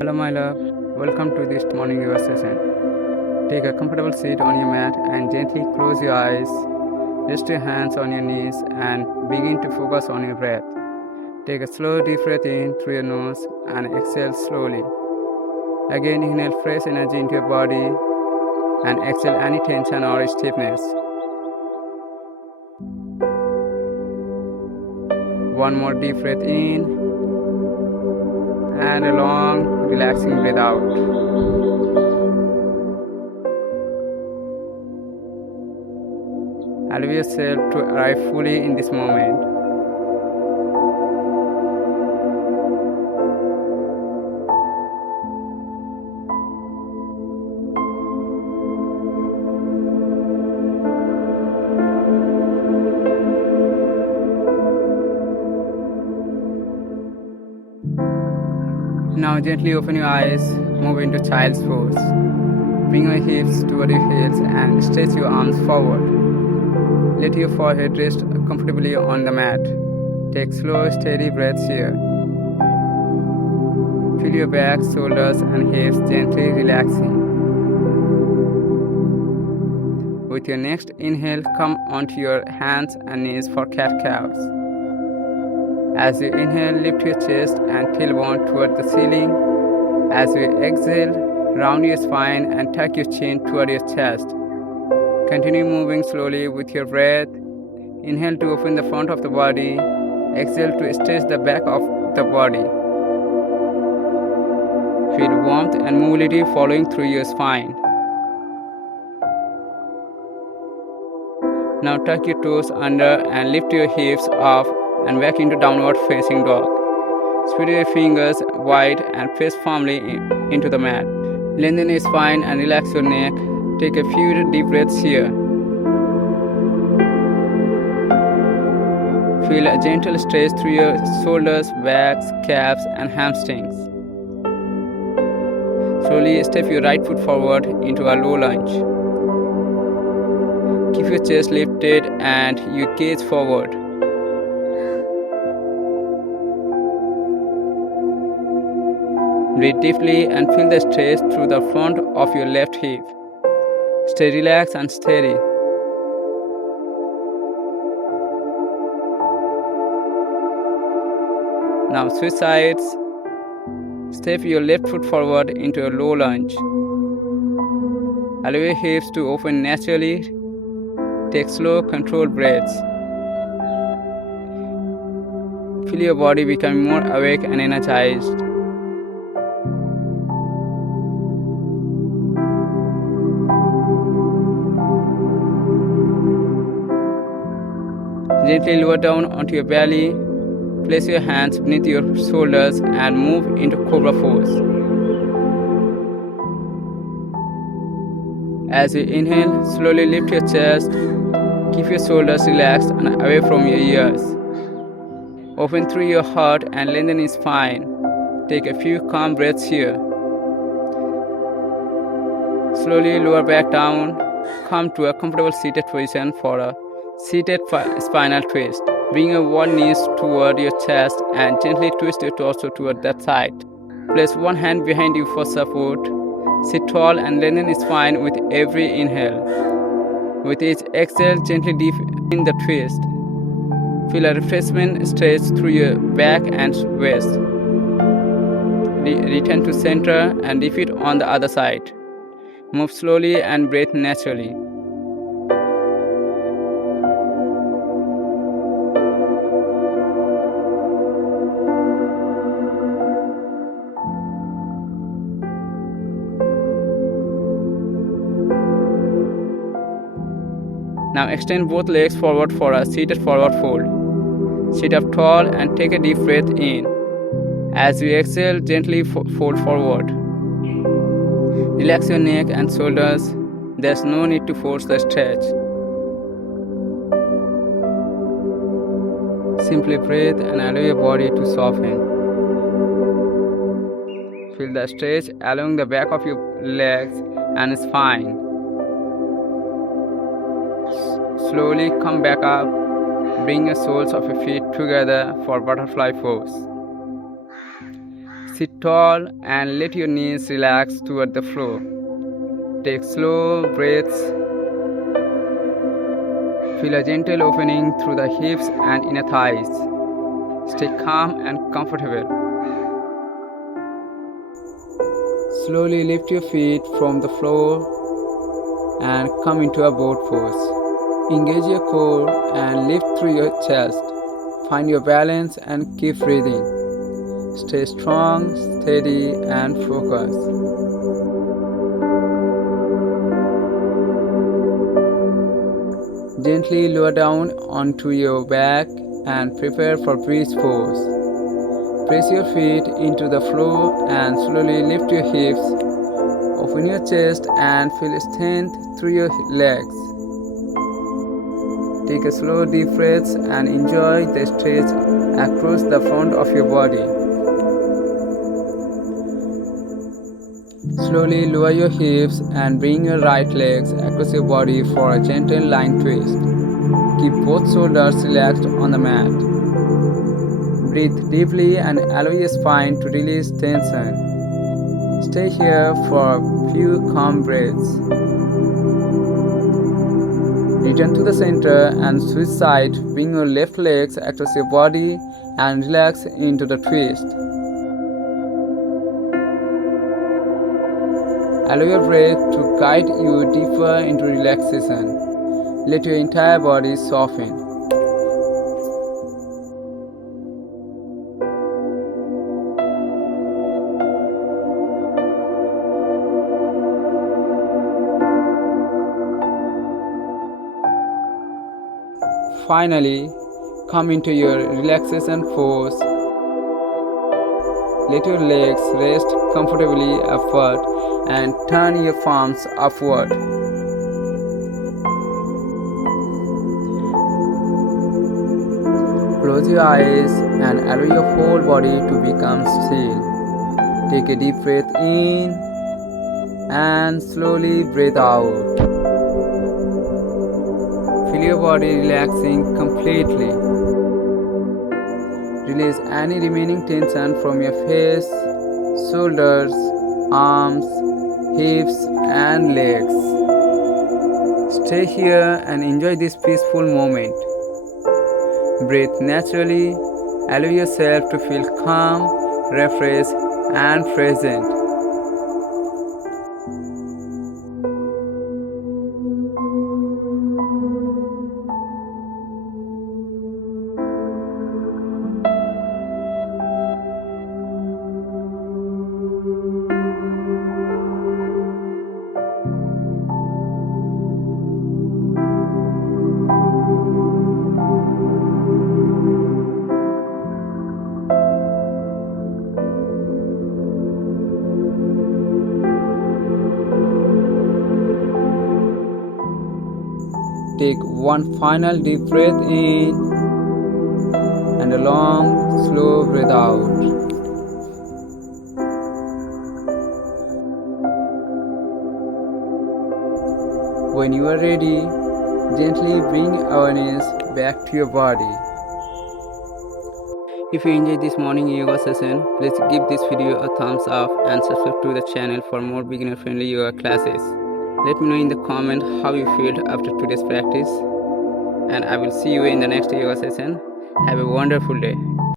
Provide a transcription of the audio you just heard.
Hello, my love. Welcome to this morning yoga session. Take a comfortable seat on your mat and gently close your eyes. Rest your hands on your knees and begin to focus on your breath. Take a slow deep breath in through your nose and exhale slowly. Again, inhale fresh energy into your body and exhale any tension or stiffness. One more deep breath in and a long, relaxing breath out. Allow yourself to arrive fully in this moment. Now gently open your eyes, move into child's pose. Bring your hips toward your heels and stretch your arms forward. Let your forehead rest comfortably on the mat. Take slow, steady breaths here. Feel your back, shoulders and hips gently relaxing. With your next inhale, come onto your hands and knees for cat-cows. As you inhale, lift your chest and tailbone toward the ceiling. As you exhale, round your spine and tuck your chin toward your chest. Continue moving slowly with your breath. Inhale to open the front of the body. Exhale to stretch the back of the body. Feel warmth and mobility flowing through your spine. Now tuck your toes under and lift your hips up and back into downward facing dog. Spread your fingers wide and press firmly into the mat. Lengthen your spine and relax your neck. Take a few deep breaths here. Feel a gentle stretch through your shoulders, backs, calves and hamstrings. Slowly step your right foot forward into a low lunge. Keep your chest lifted and your gaze forward. Breathe deeply and feel the stretch through the front of your left hip. Stay relaxed and steady. Now switch sides. Step your left foot forward into a low lunge. Allow your hips to open naturally. Take slow, controlled breaths. Feel your body becoming more awake and energized. Gently lower down onto your belly. Place your hands beneath your shoulders and move into cobra pose. As you inhale, slowly lift your chest. Keep your shoulders relaxed and away from your ears. Open through your heart and lengthen your spine. Take a few calm breaths here. Slowly lower back down. Come to a comfortable seated position for a seated spinal twist. Bring your one knee toward your chest and gently twist your torso toward that side. Place one hand behind you for support. Sit tall and lengthen your spine with every inhale. With each exhale, gently deepen the twist. Feel a refreshment stretch through your back and waist. Return to center and repeat on the other side. Move slowly and breathe naturally. Now extend both legs forward for a seated forward fold. Sit up tall and take a deep breath in. As you exhale, gently fold forward. Relax your neck and shoulders. There's no need to force the stretch. Simply breathe and allow your body to soften. Feel the stretch along the back of your legs and spine. Slowly come back up. Bring the soles of your feet together for butterfly pose. Sit tall and let your knees relax toward the floor. Take slow breaths. Feel a gentle opening through the hips and inner thighs. Stay calm and comfortable. Slowly lift your feet from the floor and come into a boat pose. Engage your core and lift through your chest. Find your balance and keep breathing. Stay strong, steady, and focused. Gently lower down onto your back and prepare for bridge pose. Press your feet into the floor and slowly lift your hips. Open your chest and feel strength through your legs. Take a slow deep breath and enjoy the stretch across the front of your body. Slowly lower your hips and bring your right legs across your body for a gentle lying twist. Keep both shoulders relaxed on the mat. Breathe deeply and allow your spine to release tension. Stay here for a few calm breaths. Return to the center and switch sides. Bring your left legs across your body and relax into the twist. Allow your breath to guide you deeper into relaxation. Let your entire body soften. Finally, come into your relaxation pose. Let your legs rest comfortably upward and turn your palms upward. Close your eyes and allow your whole body to become still. Take a deep breath in and slowly breathe out. Feel your body relaxing completely. Release any remaining tension from your face, shoulders, arms, hips, and legs. Stay here and enjoy this peaceful moment. Breathe naturally. Allow yourself to feel calm, refreshed, and present. Take one final deep breath in and a long, slow breath out. When you are ready, gently bring awareness back to your body. If you enjoyed this morning yoga session, please give this video a thumbs up and subscribe to the channel for more beginner-friendly yoga classes. Let me know in the comment how you felt after today's practice, and I will see you in the next yoga session. Have a wonderful day.